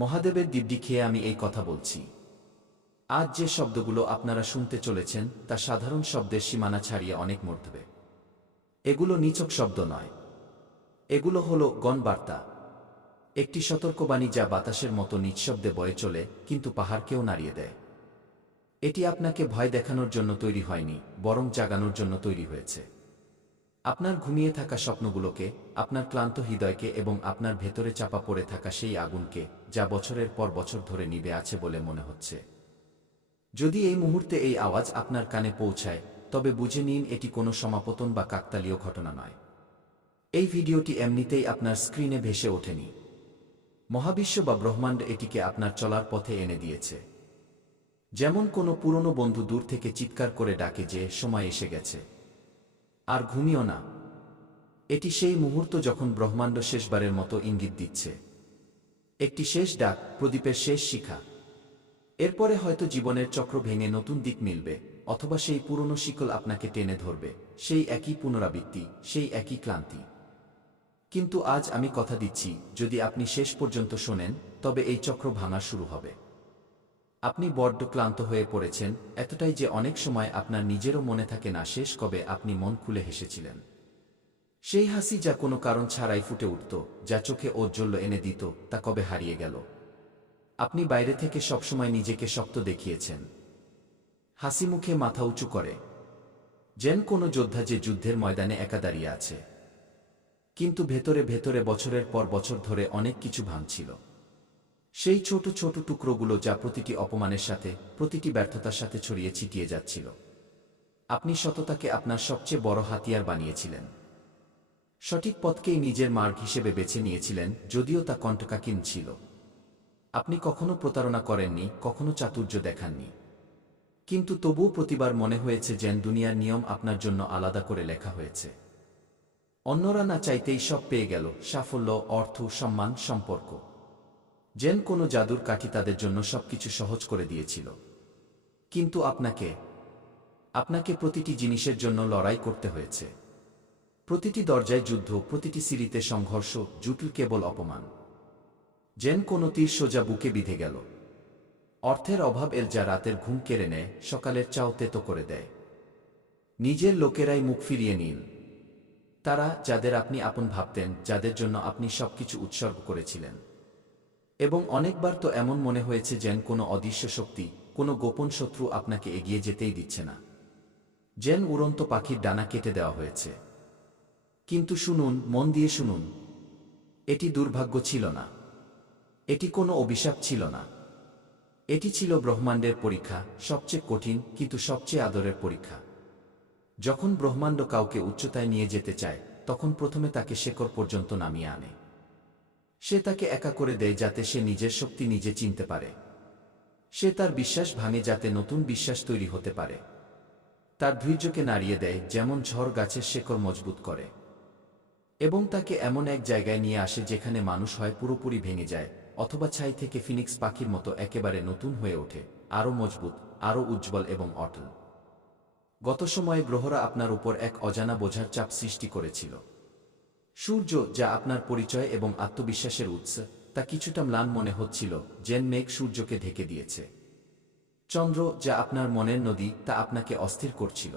মহাদেবের দিব্যি খেয়ে আমি এই কথা বলছি। আজ যে শব্দগুলো আপনারা শুনতে চলেছেন তা সাধারণ শব্দের সীমানা ছাড়িয়ে অনেক মর্ধবে। এগুলো নিছক শব্দ নয়, এগুলো হলো গণবার্তা, একটি সতর্কবাণী যা বাতাসের মতো নিঃশব্দে বয়ে চলে কিন্তু পাহাড়কেও নাড়িয়ে দেয়। এটি আপনাকে ভয় দেখানোর জন্য তৈরি হয়নি, বরং জাগানোর জন্য তৈরি হয়েছে। আপনার ঘুমিয়ে থাকা স্বপ্নগুলোকে, আপনার ক্লান্ত হৃদয়কে এবং আপনার ভেতরে চাপা পড়ে থাকা সেই আগুনকে, যা বছরের পর বছর ধরে নিভে আছে বলে মনে হচ্ছে। যদি এই মুহূর্তে এই আওয়াজ আপনার কানে পৌঁছায়, তবে বুঝে নিন এটি কোনো সমাপতন বা কাকতালীয় ঘটনা নয়। এই ভিডিওটি এমনিতেই আপনার স্ক্রিনে ভেসে ওঠেনি। মহাবিশ্ব বা ব্রহ্মাণ্ড এটিকে আপনার চলার পথে এনে দিয়েছে। যেমন কোনো পুরনো বন্ধু দূর থেকে চিৎকার করে ডাকে যে সময় এসে গেছে, আর ঘুমিও না। এটি সেই মুহূর্ত যখন ব্রহ্মাণ্ড শেষবারের মতো ইঙ্গিত দিচ্ছে। একটি শেষ ডাক, প্রদীপের শেষ শিখা। এরপরে হয়তো জীবনের চক্র ভেঙে নতুন দিক মিলবে, অথবা সেই পুরনো শিকল আপনাকে টেনে ধরবে, সেই একই পুনরাবৃত্তি, সেই একই ক্লান্তি। কিন্তু আজ আমি কথা দিচ্ছি, যদি আপনি শেষ পর্যন্ত শোনেন, তবে এই চক্র ভাঙা শুরু হবে। আপনি বড্ড ক্লান্ত হয়ে পড়েছেন, এতটাই যে অনেক সময় আপনার নিজেরও মনে থাকে না শেষ কবে আপনি মন খুলে হেসেছিলেন। সেই হাসি যা কোনো কারণ ছাড়াই ফুটে উঠত, যা চোখে ঔজ্জ্বল্য এনে দিত, তা কবে হারিয়ে গেল। আপনি বাইরে থেকে সবসময় নিজেকে শক্ত দেখিয়েছেন, হাসি মুখে মাথা উঁচু করে, যেন কোনো যোদ্ধা যে যুদ্ধের ময়দানে একা দাঁড়িয়ে আছে। কিন্তু ভেতরে ভেতরে বছরের পর বছর ধরে অনেক কিছু ভাঙছিল। সেই ছোট ছোট টুকরোগুলো যা প্রতিটি অপমানের সাথে, প্রতিটি ব্যর্থতার সাথে ছড়িয়ে ছিটিয়ে যাচ্ছিল। আপনি সততাকে আপনার সবচেয়ে বড় হাতিয়ার বানিয়েছিলেন। সঠিক পথকেই নিজের মার্গ হিসেবে বেছে নিয়েছিলেন, যদিও তা কণ্টকাকীন ছিল। আপনি কখনো প্রতারণা করেননি, কখনো চাতুর্য দেখাননি। কিন্তু তবুও প্রতিবার মনে হয়েছে যেন দুনিয়ার নিয়ম আপনার জন্য আলাদা করে লেখা হয়েছে। অন্যরা না চাইতেই সব পেয়ে গেল, সাফল্য, অর্থ, সম্মান, সম্পর্ক। যেন কোনো জাদুর কাঠি তাদের জন্য সবকিছু সহজ করে দিয়েছিল। কিন্তু আপনাকে প্রতিটি জিনিসের জন্য লড়াই করতে হয়েছে। প্রতিটি দরজায় যুদ্ধ, প্রতিটি সিঁড়িতে সংঘর্ষ, জুটল কেবল অপমান। যেন কোনো তীর সোজা বুকে বিঁধে গেল। অর্থের অভাব এর যা রাতের ঘুম কেড়ে নেয়, সকালের চাও তেতো করে দেয়। নিজের লোকেরাই মুখ ফিরিয়ে নিন। তারা, যাদের আপনি আপন ভাবতেন, যাদের জন্য আপনি সবকিছু উৎসর্গ করেছিলেন। এবং অনেকবার তো এমন মনে হয়েছে যেন কোনো অদৃশ্য শক্তি, কোনো গোপন শত্রু আপনাকে এগিয়ে যেতেই দিচ্ছে না। যেন উড়ন্ত পাখির ডানা কেটে দেওয়া হয়েছে। কিন্তু শুনুন, মন দিয়ে শুনুন, এটি দুর্ভাগ্য ছিল না। এটি কোনো অভিশাপ ছিল না। এটি ছিল ব্রহ্মাণ্ডের পরীক্ষা, সবচেয়ে কঠিন কিন্তু সবচেয়ে আদরের পরীক্ষা। যখন ব্রহ্মাণ্ড কাউকে উচ্চতায় নিয়ে যেতে চায়, তখন প্রথমে তাকে শেকড় পর্যন্ত নামিয়ে আনে। সে তাকে একা করে দেয় যাতে সে নিজের শক্তি নিজে চিনতে পারে। সে তার বিশ্বাস ভাঙে যাতে নতুন বিশ্বাস তৈরি হতে পারে। তার ধৈর্যকে নাড়িয়ে দেয় যেমন ঝড় গাছের শেকড় মজবুত করে। এবং তাকে এমন এক জায়গায় নিয়ে আসে যেখানে মানুষ হয় পুরোপুরি ভেঙে যায়, অথবা ছাই থেকে ফিনিক্স পাখির মতো একেবারে নতুন হয়ে ওঠে, আরও মজবুত, আরও উজ্জ্বল এবং অটল। গত সময়ে গ্রহরা আপনার উপর এক অজানা বোঝার চাপ সৃষ্টি করেছিল। সূর্য, যা আপনার পরিচয় এবং আত্মবিশ্বাসের উৎস, তা কিছুটা ম্লান মনে হচ্ছিল, যেন মেঘ সূর্যকে ঢেকে দিয়েছে। চন্দ্র, যা আপনার মনের নদী, তা আপনাকে অস্থির করছিল।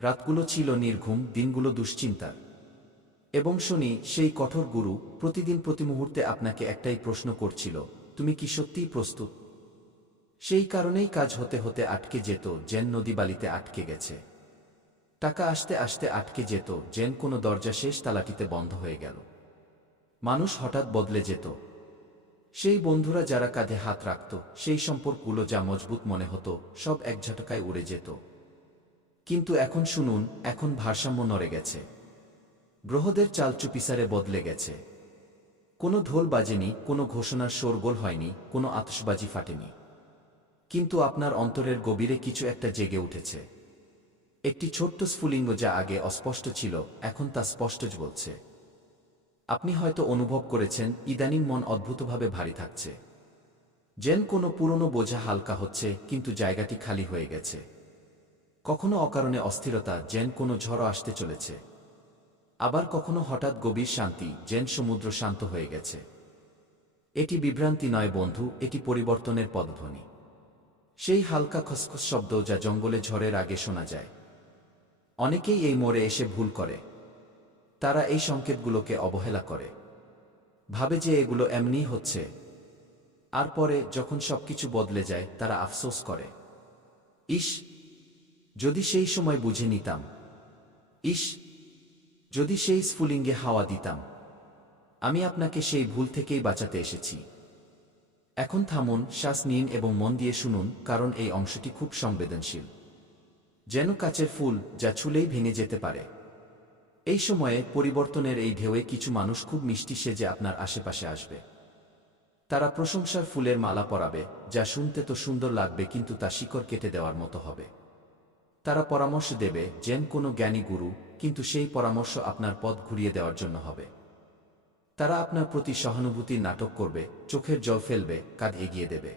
রাতগুলো ছিল নির্ঘুম, দিনগুলো দুশ্চিন্তার। এবং শনি, সেই কঠোর গুরু, প্রতিদিন প্রতি মুহূর্তে আপনাকে একটাই প্রশ্ন করছিল, তুমি কি সত্যিই প্রস্তুত? সেই কারণেই কাজ হতে হতে আটকে যেত, যেন নদী বালিতে আটকে গেছে। টাকা আসতে আসতে আটকে যেত, যেন কোনো দরজা শেষ তালাটিতে বন্ধ হয়ে গেল। মানুষ হঠাৎ বদলে যেত। সেই বন্ধুরা যারা কাঁধে হাত রাখত, সেই সম্পর্কগুলো যা মজবুত মনে হতো, সব এক ঝটকায় উড়ে যেত। কিন্তু এখন শুনুন, এখন ভারসাম্য নড়ে গেছে। গ্রহদের চাল চুপিসারে বদলে গেছে। কোনো ঢোল বাজেনি, কোনো ঘোষণার শোরগোল হয়নি, কোনো আতশবাজি ফাটেনি। কিন্তু আপনার অন্তরের গভীরে কিছু একটা জেগে উঠেছে। একটি ছোট্ট স্ফুলিঙ্গ যা আগে অস্পষ্ট ছিল, এখন তা স্পষ্ট বলছে। আপনি হয়তো অনুভব করেছেন, ইদানিং মন অদ্ভুতভাবে ভারী থাকছে। যেন কোনো পুরনো বোঝা হালকা হচ্ছে, কিন্তু জায়গাটি খালি হয়ে গেছে। কখনো অকারণে অস্থিরতা, যেন কোনো ঝড় আসতে চলেছে। আবার কখনো হঠাৎ গভীর শান্তি, যেন সমুদ্র শান্ত হয়ে গেছে। এটি বিভ্রান্তি নয় বন্ধু, এটি পরিবর্তনের পদধ্বনি। সেই হালকা খসখস শব্দ যা জঙ্গলে ঝড়ের আগে শোনা যায়। অনেকেই এই মোড়ে এসে ভুল করে। তারা এই সংকেতগুলোকে অবহেলা করে, ভাবে যে এগুলো এমনিই হচ্ছে। আর পরে যখন সবকিছু বদলে যায় তারা আফসোস করে, ইস, যদি সেই সময় বুঝে নিতাম। ইস, যদি সেই স্ফুলিঙ্গে হাওয়া দিতাম। আমি আপনাকে সেই ভুল থেকেই বাঁচাতে এসেছি। এখন থামুন, শ্বাস নিন এবং মন দিয়ে শুনুন, কারণ এই অংশটি খুব সংবেদনশীল। যেন কাচের ফুল যা ছুলেই ভেঙে যেতে পারে। এই সময়ে পরিবর্তনের এই ঢেউয়ে কিছু মানুষ খুব মিষ্টি সেজে আপনার আশেপাশে আসবে। তারা প্রশংসার ফুলের মালা পরাবে, যা শুনতে তো সুন্দর লাগবে কিন্তু তা শিকড় কেটে দেওয়ার মতো হবে। তারা পরামর্শ দেবে যেন কোনো জ্ঞানী গুরু, কিন্তু সেই পরামর্শ আপনার পথ ঘুরিয়ে দেওয়ার জন্য হবে। তারা আপনার প্রতি সহানুভূতির নাটক করবে, চোখের জল ফেলবে, কাঁধ এগিয়ে দেবে।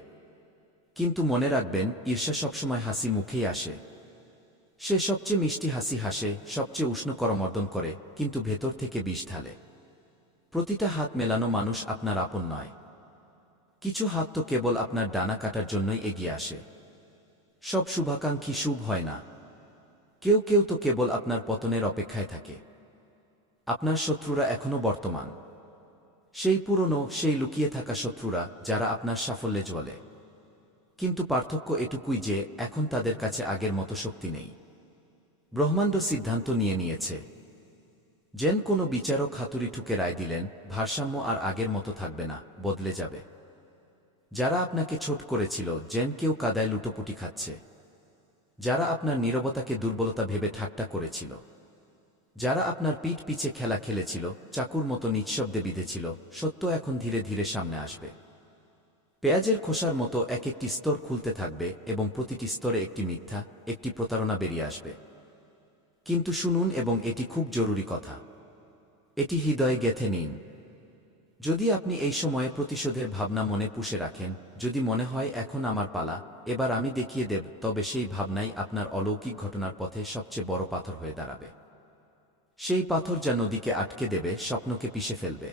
কিন্তু মনে রাখবেন, ঈর্ষা সবসময় হাসি মুখেই আসে। সে সবচেয়ে মিষ্টি হাসি হাসে, সবচেয়ে উষ্ণ করমর্দন করে, কিন্তু ভেতর থেকে বিষ ঢালে। প্রতিটা হাত মেলানো মানুষ আপনার আপন নয়। কিছু হাত তো কেবল আপনার ডানা কাটার জন্যই এগিয়ে আসে। সব শুভাকাঙ্ক্ষী শুভ হয় না। কেউ কেউ তো কেবল আপনার পতনের অপেক্ষায় থাকে। আপনার শত্রুরা এখনো বর্তমান। সেই পুরনো, সেই লুকিয়ে থাকা শত্রুরা, যারা আপনার সাফল্যে জ্বলে। কিন্তু পার্থক্য এটুকুই যে এখন তাদের কাছে আগের মতো শক্তি নেই। ব্রহ্মাণ্ড সিদ্ধান্ত নিয়েছে। যেন কোনো বিচারক হাতুড়ি ঠুকে রায় দিলেন, ভারসাম্য আর আগের মতো থাকবে না, বদলে যাবে। যারা আপনাকে ছোট করেছিল, যেন কেউ কাদায় লুটোপুটি খাচ্ছে। যারা আপনার নীরবতাকে দুর্বলতা ভেবে ঠাট্টা করেছিল। যারা আপনার পিঠ পিছে খেলা খেলেছিল, চাকুর মতো নিঃশব্দে বিঁধেছিল, সত্য এখন ধীরে ধীরে সামনে আসবে। পেঁয়াজের খোসার মতো এক একটি স্তর খুলতে থাকবে এবং প্রতিটি স্তরে একটি মিথ্যা, একটি প্রতারণা বেরিয়ে আসবে। কিন্তু শুনুন, এবং এটি খুব জরুরি কথা, এটি হৃদয়ে গেঁথে নিন। যদি আপনি এই সময়ে প্রতিশোধের ভাবনা মনে পুষে রাখেন, যদি মনে হয় এখন আমার পালা, এবার আমি দেখিয়ে দেব, তবে সেই ভাবনাই আপনার অলৌকিক ঘটনার পথে সবচেয়ে বড় পাথর হয়ে দাঁড়াবে। সেই পাথর যা নদীকে আটকে দেবে, স্বপ্নকে পিষে ফেলবে।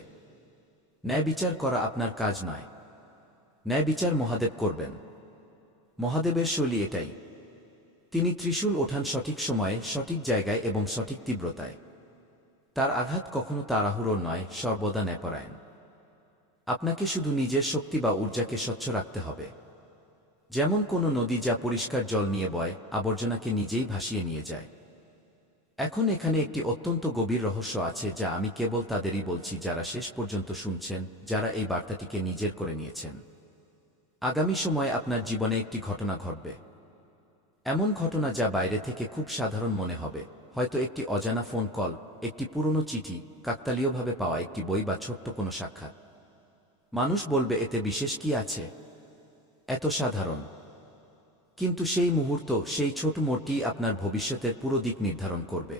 ন্যায় বিচার করা আপনার কাজ নয়। ন্যায় বিচার মহাদেব করবেন। মহাদেবের শৈলী এটাই। তিনি ত্রিশূল ওঠান সঠিক সময়ে, সঠিক জায়গায় এবং সঠিক তীব্রতায়। তার আঘাত কখনো তাড়াহুড়োর নয়, সর্বদা ন্যায়পরায়ণ। আপনাকে শুধু নিজের শক্তি বা ঊর্জাকে স্বচ্ছ রাখতে হবে। যেমন কোনো নদী যা পরিষ্কার জল নিয়ে বয়, আবর্জনাকে নিজেই ভাসিয়ে নিয়ে যায়। এখন এখানে একটি অত্যন্ত গভীর রহস্য আছে, যা আমি কেবল তাদেরই বলছি যারা শেষ পর্যন্ত শুনছেন, যারা এই বার্তাটিকে নিজের করে নিয়েছেন। আগামী সময়ে আপনার জীবনে একটি ঘটনা ঘটবে। এমন ঘটনা যা বাইরে থেকে খুব সাধারণ মনে হবে, হয়তো একটি অজানা ফোন কল, একটি পুরনো চিঠি, কাকতালীয়ভাবে পাওয়া একটি বই বা ছোট্ট কোনো সাক্ষাৎ। মানুষ বলবে, এতে বিশেষ কি আছে? এত সাধারণ। কিন্তু সেই মুহূর্ত, সেই ছোট মোড়টি আপনার ভবিষ্যতের পুরো দিক নির্ধারণ করবে।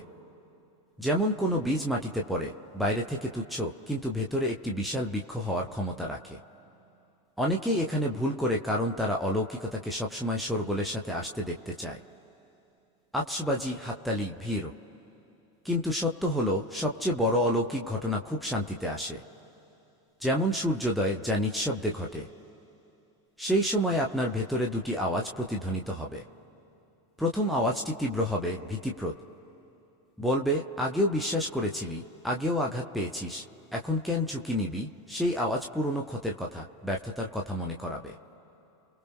যেমন কোনো বীজ মাটিতে পড়ে, বাইরে থেকে তুচ্ছ, কিন্তু ভেতরে একটি বিশাল বৃক্ষ হওয়ার ক্ষমতা রাখে। অনেকেই এখানে ভুল করে, কারণ তারা অলৌকিকতাকে সবসময় শোরগোলের সাথে আসতে দেখতে চায়। আতশবাজি, হাততালি, ভিড়। কিন্তু সত্য হলো, সবচেয়ে বড় অলৌকিক ঘটনা খুব শান্তিতে আসে। যেমন সূর্যোদয়, যা নিঃশব্দে ঘটে। সেই সময় আপনার ভেতরে দুটি আওয়াজ প্রতিধ্বনিত হবে। প্রথম আওয়াজটি তীব্র হবে, ভীতিপ্রদ। বলবে, আগেও বিশ্বাস করেছিলি, আগেও আঘাত পেয়েছিস, এখন কেন ঝুঁকি নিবি? সেই আওয়াজ পুরনো ক্ষতের কথা, ব্যর্থতার কথা মনে করাবে।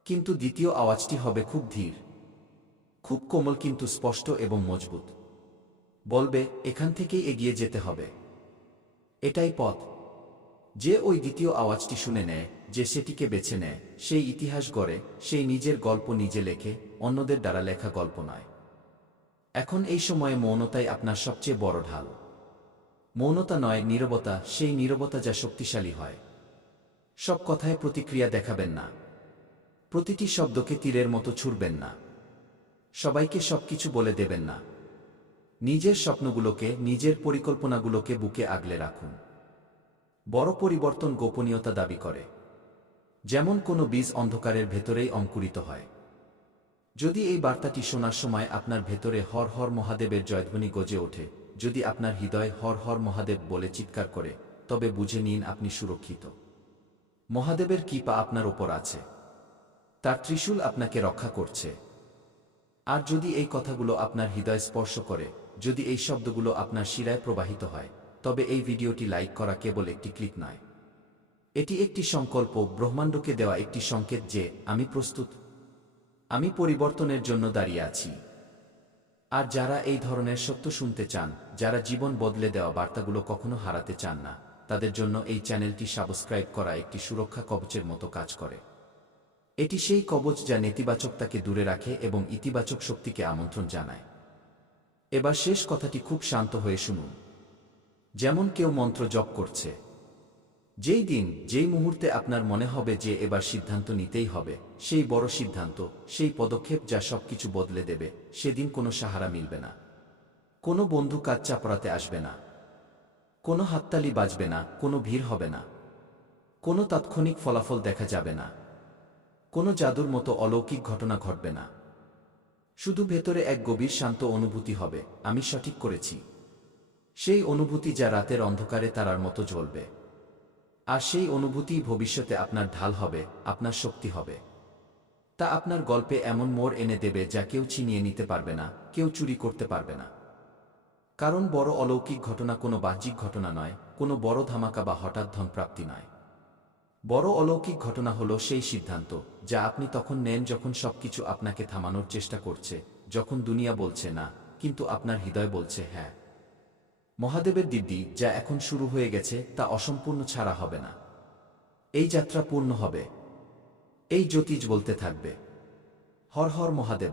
কিন্তু দ্বিতীয় আওয়াজটি হবে খুব ধীর, খুব কোমল, কিন্তু স্পষ্ট এবং মজবুত। বলবে, এখান থেকেই এগিয়ে যেতে হবে। এটাই পথ। যে ওই দ্বিতীয় আওয়াজটি শুনে নেয়, যে সেটিকে বেছে নেয়, সেই ইতিহাস গড়ে, সেই নিজের গল্প নিজে লেখে, অন্যদের দ্বারা লেখা গল্প নয়। এখন এই সময়ে মৌনতাই আপনার সবচেয়ে বড় ঢাল। মৌনতা নয়, নীরবতা, সেই নীরবতা যা শক্তিশালী হয়। সব কথায় প্রতিক্রিয়া দেখাবেন না। প্রতিটি শব্দকে তীরের মতো ছুঁড়বেন না। সবাইকে সবকিছু বলে দেবেন না। নিজের স্বপ্নগুলোকে, নিজের পরিকল্পনাগুলোকে বুকে আগলে রাখুন। বড় পরিবর্তন গোপনীয়তা দাবি করে। যেমন কোনো বীজ অন্ধকারের ভেতরেই অঙ্কুরিত হয়। যদি এই বার্তাটি শোনার সময় আপনার ভেতরে হর হর মহাদেবের জয়ধ্বনি গজে ওঠে, যদি আপনার হৃদয় হর হর মহাদেব বলে চিৎকার করে, তবে বুঝে নিন আপনি সুরক্ষিত। মহাদেবের কৃপা আপনার ওপর আছে। তার ত্রিশূল আপনাকে রক্ষা করছে। আর যদি এই কথাগুলো আপনার হৃদয় স্পর্শ করে, যদি এই শব্দগুলো আপনার শিরায় প্রবাহিত হয়, তবে এই ভিডিওটি লাইক করা কেবল একটি ক্লিক নয়। এটি একটি সংকল্প, ব্রহ্মাণ্ডকে দেওয়া একটি সংকেত যে আমি প্রস্তুত, আমি পরিবর্তনের জন্য দাঁড়িয়ে আছি। আর যারা এই ধরনের সত্য শুনতে চান, যারা জীবন বদলে দেওয়া বার্তাগুলো কখনো হারাতে চান না, তাদের জন্য এই চ্যানেলটি সাবস্ক্রাইব করা একটি সুরক্ষা কবচের মতো কাজ করে। এটি সেই কবচ যা নেতিবাচকতাকে দূরে রাখে এবং ইতিবাচক শক্তিকে আমন্ত্রণ জানায়। এবার শেষ কথাটি খুব শান্ত হয়ে শুনুন। যেমন কেউ মন্ত্র জপ করছে। যেই দিন, যেই মুহূর্তে আপনার মনে হবে যে এবার সিদ্ধান্ত নিতেই হবে, সেই বড় সিদ্ধান্ত, সেই পদক্ষেপ যা সবকিছু বদলে দেবে, সেদিন কোনো সাহারা মিলবে না। কোনো বন্ধু কাজ চাপড়াতে আসবে না। কোনো হাততালি বাজবে না, কোনো ভিড় হবে না। কোনো তাৎক্ষণিক ফলাফল দেখা যাবে না। কোনো জাদুর মতো অলৌকিক ঘটনা ঘটবে না। শুধু ভেতরে এক গভীর শান্ত অনুভূতি হবে, আমি সঠিক করেছি। সেই অনুভূতি যা রাতের অন্ধকারে তারার মতো জ্বলবে। আর সেই অনুভূতিই ভবিষ্যতে আপনার ঢাল হবে, আপনার শক্তি হবে। তা আপনার গল্পে এমন মোড় এনে দেবে যা কেউ ছিনিয়ে নিতে পারবে না, কেউ চুরি করতে পারবে না। কারণ বড় অলৌকিক ঘটনা কোনো বাহ্যিক ঘটনা নয়, কোনো বড় ধামাকা বা হঠাৎ ধনপ্রাপ্তি নয়। বড় অলৌকিক ঘটনা হলো সেই সিদ্ধান্ত যা আপনি তখন নেন যখন সবকিছু আপনাকে থামানোর চেষ্টা করছে, যখন দুনিয়া বলছে না, কিন্তু আপনার হৃদয় বলছে হ্যাঁ। মহাদেবের দিব্যি যা এখন শুরু হয়ে গেছে তা অসম্পূর্ণ ছাড়া হবে না। এই যাত্রা পূর্ণ হবে। এই জ্যোতিষ বলতে থাকবে, হর হর মহাদেব।